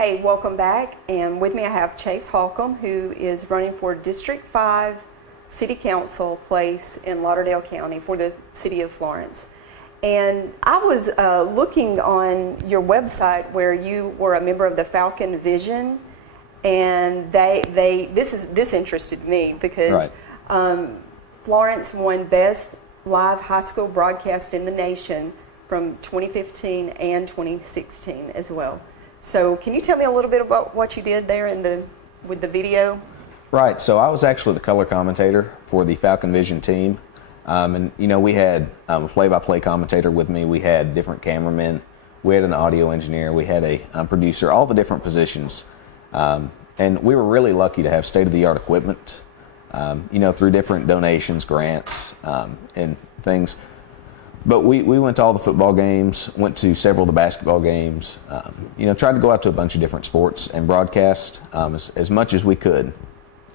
Hey, welcome back. And with me I have Chase Holcombe, who is running for District 5 City Council place in Lauderdale County for the city of Florence. And I was looking on your website where you were a member of the Falcon Vision, and this interested me because Florence won Best Live High School Broadcast in the Nation from 2015 and 2016 as well. So can you tell me a little bit about what you did there with the video? Right, so I was actually the color commentator for the Falcon Vision team. And we had a play-by-play commentator with me. We had different cameramen. We had an audio engineer. We had a producer, all the different positions. And we were really lucky to have state-of-the-art equipment, through different donations, grants, and things. But we went to all the football games, went to several of the basketball games, tried to go out to a bunch of different sports and broadcast as much as we could.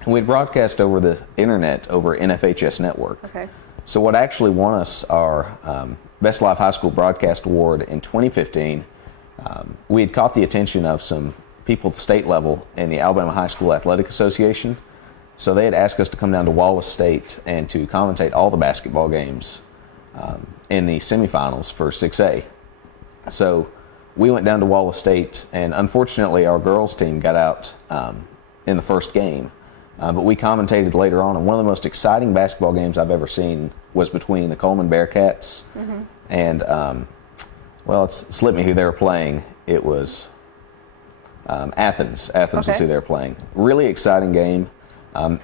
And we'd broadcast over the internet over NFHS network. Okay. So what actually won us our Best Live High School Broadcast Award in 2015, we had caught the attention of some people at the state level in the Alabama High School Athletic Association. So they had asked us to come down to Wallace State and to commentate all the basketball games in the semifinals for 6A. So we went down to Wallace State, and unfortunately our girls team got out in the first game. But we commentated later on, and one of the most exciting basketball games I've ever seen was between the Coleman Bearcats and, it slipped me who they were playing. It was Athens. Athens is who they were playing. Really exciting game.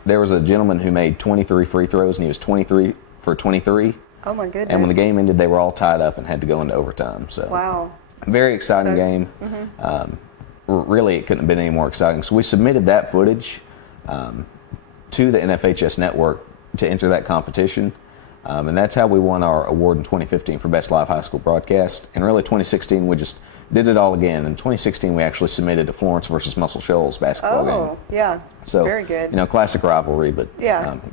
There was a gentleman who made 23 free throws, and he was 23 for 23. Oh my goodness. And when the game ended, they were all tied up and had to go into overtime. So wow. Very exciting game. Really, it couldn't have been any more exciting. So we submitted that footage to the NFHS network to enter that competition. And that's how we won our award in 2015 for Best Live High School Broadcast. And really 2016, we just did it all again. In 2016, we actually submitted a Florence versus Muscle Shoals basketball game. Oh, yeah. So, very good. Classic rivalry, but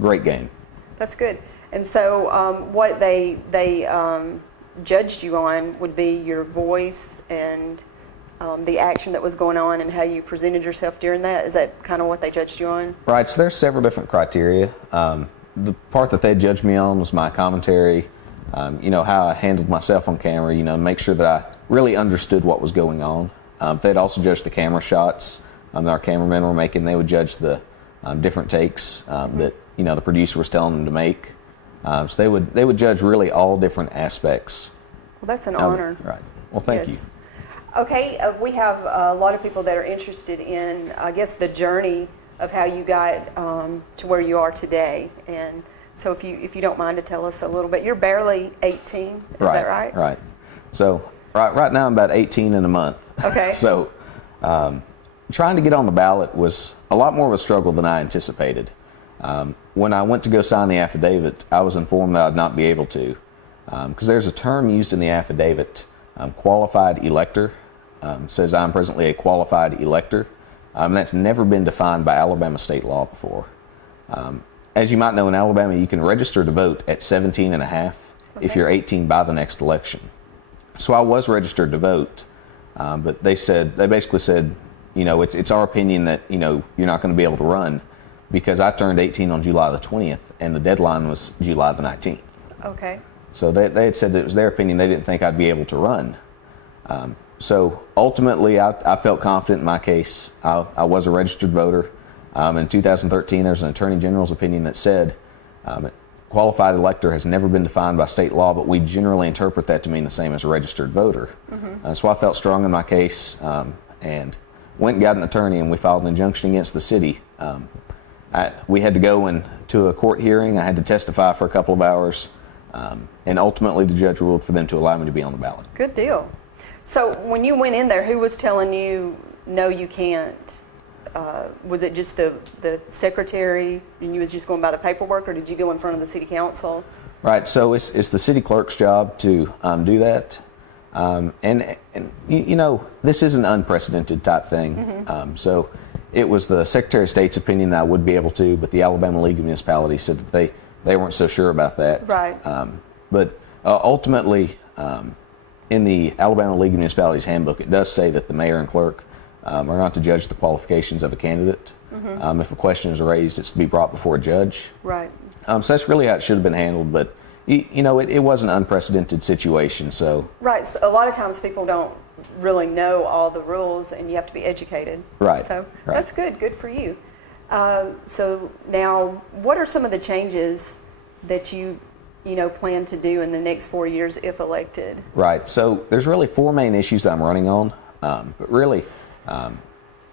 great game. That's good. And so what they judged you on would be your voice and the action that was going on and how you presented yourself during that. Is that kind of what they judged you on? Right, so there's several different criteria. The part that they judged me on was my commentary, how I handled myself on camera, make sure that I really understood what was going on. They'd also judge the camera shots that our cameramen were making. They would judge the different takes that, the producer was telling them to make. So they would judge really all different aspects. Well, that's an honor. Right. Well, thank you. Okay, we have a lot of people that are interested in, I guess, the journey of how you got to where you are today. And so if you don't mind to tell us a little bit. You're barely 18, is that right? Right. So right now I'm about 18 in a month. Okay. So trying to get on the ballot was a lot more of a struggle than I anticipated. When I went to go sign the affidavit, I was informed that I'd not be able to, because there's a term used in the affidavit, qualified elector. Says I'm presently a qualified elector. That's never been defined by Alabama state law before. As you might know, in Alabama, you can register to vote at 17 and a half if you're 18 by the next election. So I was registered to vote, but they basically said, it's our opinion that, you're not going to be able to run, because I turned 18 on July the 20th, and the deadline was July the 19th. Okay. So they had said that it was their opinion. They didn't think I'd be able to run. So ultimately, I felt confident in my case. I was a registered voter. In 2013, there was an Attorney General's opinion that said, qualified elector has never been defined by state law, but we generally interpret that to mean the same as a registered voter. So I felt strong in my case and went and got an attorney, and we filed an injunction against the city. We had to go into a court hearing. I had to testify for a couple of hours, and ultimately the judge ruled for them to allow me to be on the ballot. Good deal. So when you went in there, who was telling you, no, you can't? Was it just the secretary and you was just going by the paperwork, or did you go in front of the city council? Right, so it's the city clerk's job to do that. And this is an unprecedented type thing. So it was the Secretary of State's opinion that I would be able to, but the Alabama League of Municipalities said that they weren't so sure about that. Right. But ultimately, in the Alabama League of Municipalities handbook, it does say that the mayor and clerk are not to judge the qualifications of a candidate. If a question is raised, it's to be brought before a judge. Right. So that's really how it should have been handled, but it was an unprecedented situation. So Right. So a lot of times people don't really know all the rules, and you have to be educated. Right. So Right. that's good. Good for you. So now, what are some of the changes that you plan to do in the next 4 years if elected? Right. So there's really 4 main issues that I'm running on. But really,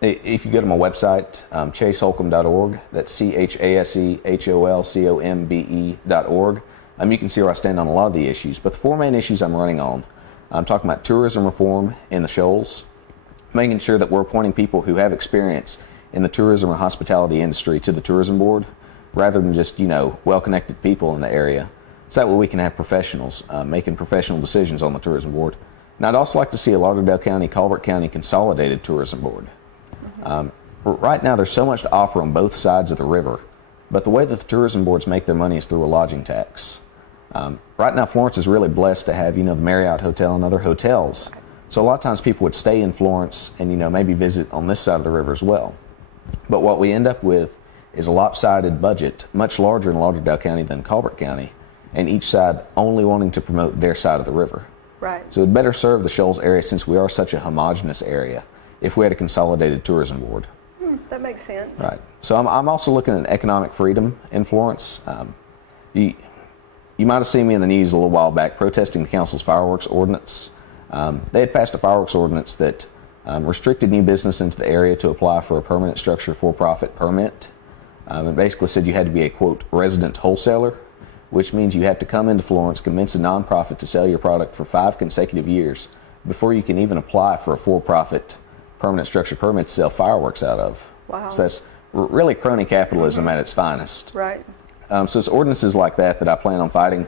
if you go to my website, chaseholcombe.org, that's CHASEHOLCOMBE.org, you can see where I stand on a lot of the issues. But the 4 main issues I'm running on, I'm talking about tourism reform in the Shoals, making sure that we're appointing people who have experience in the tourism or hospitality industry to the tourism board, rather than just, well-connected people in the area. So that way we can have professionals making professional decisions on the tourism board. And I'd also like to see a Lauderdale County, Colbert County consolidated tourism board. Right now there's so much to offer on both sides of the river, but the way that the tourism boards make their money is through a lodging tax. Right now Florence is really blessed to have, the Marriott Hotel and other hotels. So a lot of times people would stay in Florence and, maybe visit on this side of the river as well. But what we end up with is a lopsided budget, much larger in Lauderdale County than Colbert County, and each side only wanting to promote their side of the river. Right. So it would better serve the Shoals area, since we are such a homogeneous area, if we had a consolidated tourism board. That makes sense. Right. So I'm also looking at economic freedom in Florence. You might have seen me in the news a little while back protesting the council's fireworks ordinance. They had passed a fireworks ordinance that restricted new business into the area to apply for a permanent structure for-profit permit. It basically said you had to be a, quote, resident wholesaler, which means you have to come into Florence, convince a nonprofit to sell your product for 5 consecutive years before you can even apply for a for-profit permanent structure permit to sell fireworks out of. Wow. So that's really crony capitalism at its finest. Right. So it's ordinances like that I plan on fighting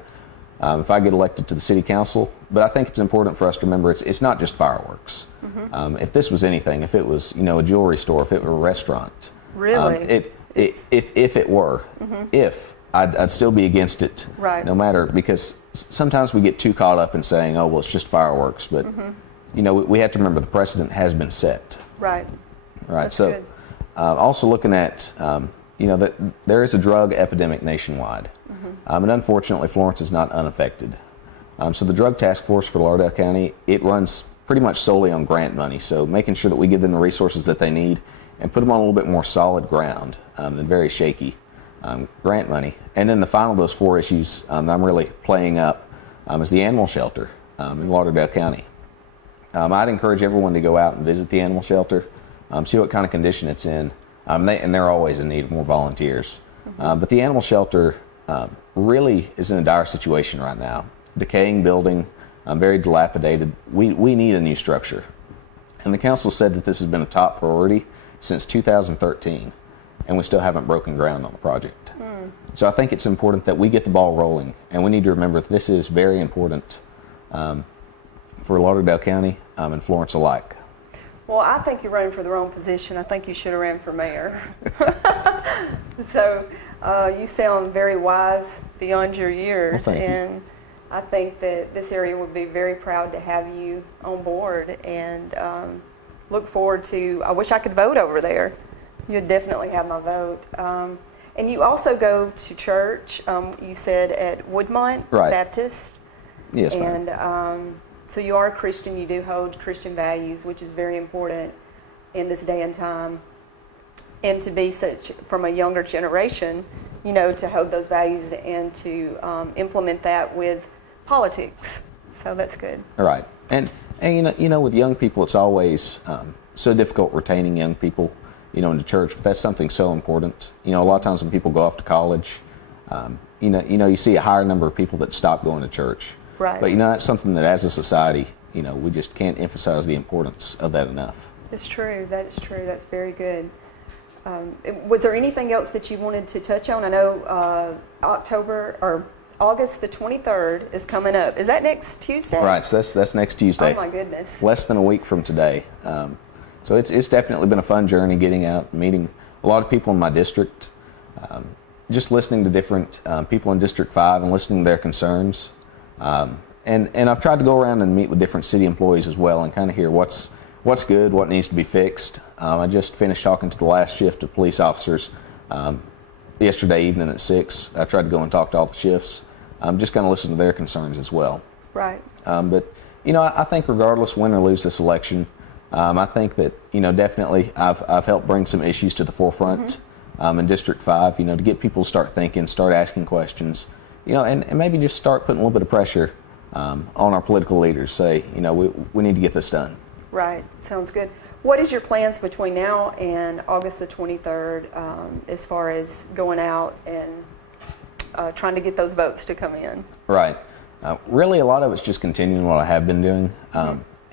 if I get elected to the city council. But I think it's important for us to remember it's not just fireworks. If this was anything, if it was a jewelry store, if it were a restaurant, Really? if it were, I'd still be against it. Right. No matter, because sometimes we get too caught up in saying, oh well, it's just fireworks, but we have to remember the precedent has been set. Right. Right. That's So good. also looking at that there is a drug epidemic nationwide, and unfortunately Florence is not unaffected. So the drug task force for Lauderdale County, it runs pretty much solely on grant money. So making sure that we give them the resources that they need and put them on a little bit more solid ground than very shaky grant money. And then the final of those 4 issues I'm really playing up is the animal shelter in Lauderdale County. I'd encourage everyone to go out and visit the animal shelter, see what kind of condition it's in, and they're always in need of more volunteers. But the animal shelter really is in a dire situation right now. Decaying building, very dilapidated. We need a new structure. And the council said that this has been a top priority since 2013, and we still haven't broken ground on the project. So I think it's important that we get the ball rolling, and we need to remember that this is very important for Lauderdale County and Florence alike. Well, I think you're running for the wrong position. I think you should have ran for mayor. So you sound very wise beyond your years. Well, thank you. And I think that this area would be very proud to have you on board, and look forward to, I wish I could vote over there. You'd definitely have my vote. And you also go to church, you said at Woodmont Right. Baptist. Yes, ma'am. And so you are a Christian, you do hold Christian values, which is very important in this day and time. And to be such, from a younger generation, to hold those values and to implement that with politics. So that's good. Right. And with young people, it's always so difficult retaining young people, into church. But that's something so important. A lot of times when people go off to college, you see a higher number of people that stop going to church. Right. But that's something that as a society, we just can't emphasize the importance of that enough. It's true. That is true. That's very good. Was there anything else that you wanted to touch on? I know August the 23rd is coming up. Is that next Tuesday? Right. So that's next Tuesday. Oh my goodness. Less than a week from today. So it's definitely been a fun journey getting out, meeting a lot of people in my district, just listening to different people in District 5 and listening to their concerns. And I've tried to go around and meet with different city employees as well and kind of hear what's what's good, what needs to be fixed. I just finished talking to the last shift of police officers yesterday evening at 6. I tried to go and talk to all the shifts. I'm just going to listen to their concerns as well. Right. But, I think regardless win or lose this election, I think that, definitely I've helped bring some issues to the forefront in District 5, to get people to start thinking, start asking questions, and maybe just start putting a little bit of pressure on our political leaders. Say, we need to get this done. Right. Sounds good. What is your plans between now and August the 23rd as far as going out and trying to get those votes to come in? Right. Really, a lot of it's just continuing what I have been doing.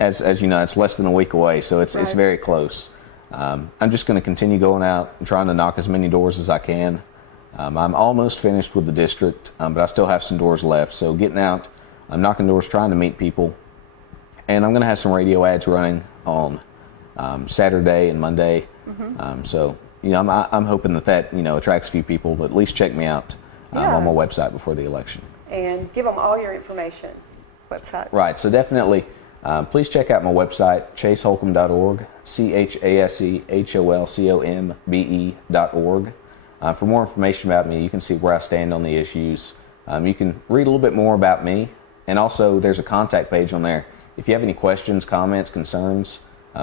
As you know, it's less than a week away, so it's very close. I'm just going to continue going out and trying to knock as many doors as I can. I'm almost finished with the district, but I still have some doors left. So getting out, I'm knocking doors, trying to meet people. And I'm going to have some radio ads running on Saturday and Monday. So, I'm hoping that attracts a few people, but at least check me out on my website before the election. And give them all your information. Website. Right. So definitely, please check out my website, chaseholcombe.org, ChaseHolcombe.org. For more information about me, you can see where I stand on the issues. You can read a little bit more about me. And also, there's a contact page on there. If you have any questions, comments, concerns,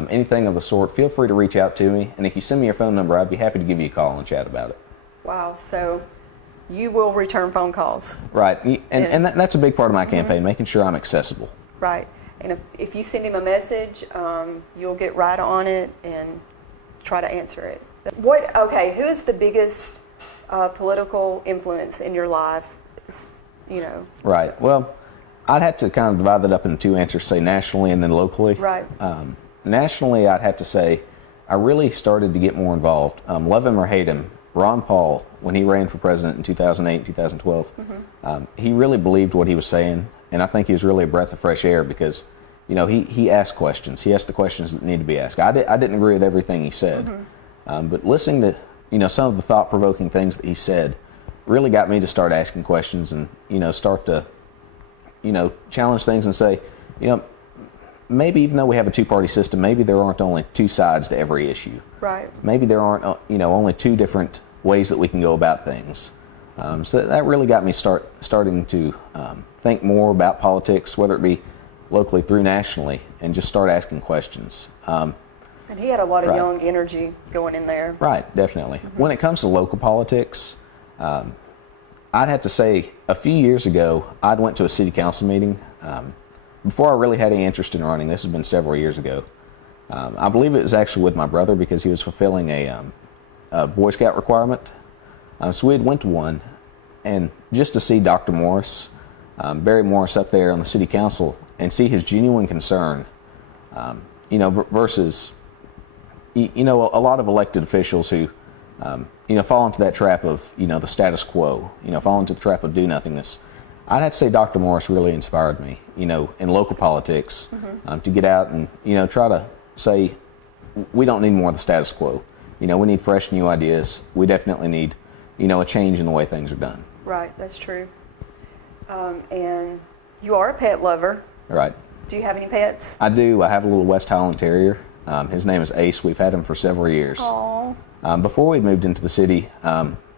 anything of the sort, feel free to reach out to me. And if you send me your phone number, I'd be happy to give you a call and chat about it. Wow. So you will return phone calls. Right. And that's a big part of my campaign, making sure I'm accessible. Right. And if you send him a message, you'll get right on it and try to answer it. Who is the biggest political influence in your life? Right. Well, I'd have to kind of divide that up into two answers, say nationally and then locally. Right. Nationally, I'd have to say I really started to get more involved. Love him or hate him, Ron Paul, when he ran for president in 2008, 2012, he really believed what he was saying, and I think he was really a breath of fresh air because, he asked questions. He asked the questions that need to be asked. I didn't agree with everything he said, but listening to, some of the thought-provoking things that he said really got me to start asking questions and, start to challenge things and say, maybe even though we have a two-party system, maybe there aren't only two sides to every issue. Right. Maybe there aren't, only two different ways that we can go about things. So that really got me starting to think more about politics, whether it be locally through nationally, and just start asking questions. And he had a lot of young energy going in there. Right, definitely. When it comes to local politics, I'd have to say a few years ago, I'd went to a city council meeting. Before I really had any interest in running, this has been several years ago. I believe it was actually with my brother because he was fulfilling a Boy Scout requirement. So we had went to one, and just to see Dr. Morris, Barry Morris up there on the city council, and see his genuine concern, versus, a lot of elected officials who, fall into that trap of, the status quo, fall into the trap of do-nothingness. I'd have to say Dr. Morris really inspired me, in local politics, to get out and, try to say, we don't need more of the status quo. We need fresh new ideas. We definitely need, a change in the way things are done. Right, that's true. And you are a pet lover. Right. Do you have any pets? I do. I have a little West Highland Terrier. His name is Ace. We've had him for several years. Aww. Before we moved into the city,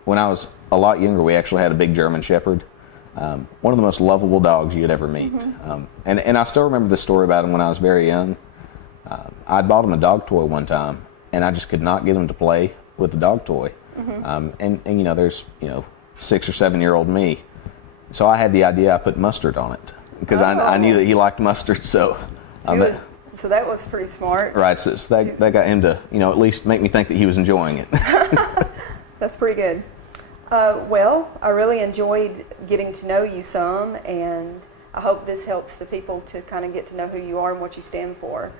when I was a lot younger, we actually had a big German Shepherd. One of the most lovable dogs you'd ever meet. And I still remember the story about him when I was very young. I'd bought him a dog toy one time, and I just could not get him to play with the dog toy. And there's 6 or 7 year old me, so I had the idea. I put mustard on it because I knew that he liked mustard. So that was pretty smart. Right. So that got him to at least make me think that he was enjoying it. That's pretty good. Well, I really enjoyed getting to know you some, and I hope this helps the people to kind of get to know who you are and what you stand for.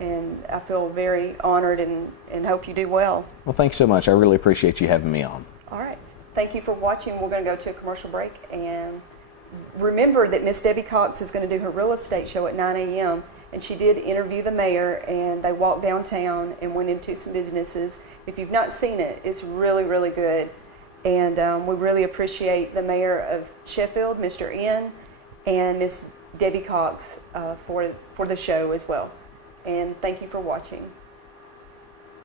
And I feel very honored and hope you do well. Well, thanks so much. I really appreciate you having me on. All right. Thank you for watching. We're going to go to a commercial break. And remember that Miss Debbie Cox is going to do her real estate show at 9 a.m. And she did interview the mayor, and they walked downtown and went into some businesses. If you've not seen it, it's really, really good. And we really appreciate the mayor of Sheffield, Mr. N, and Miss Debbie Cox for the show as well. and thank you for watching.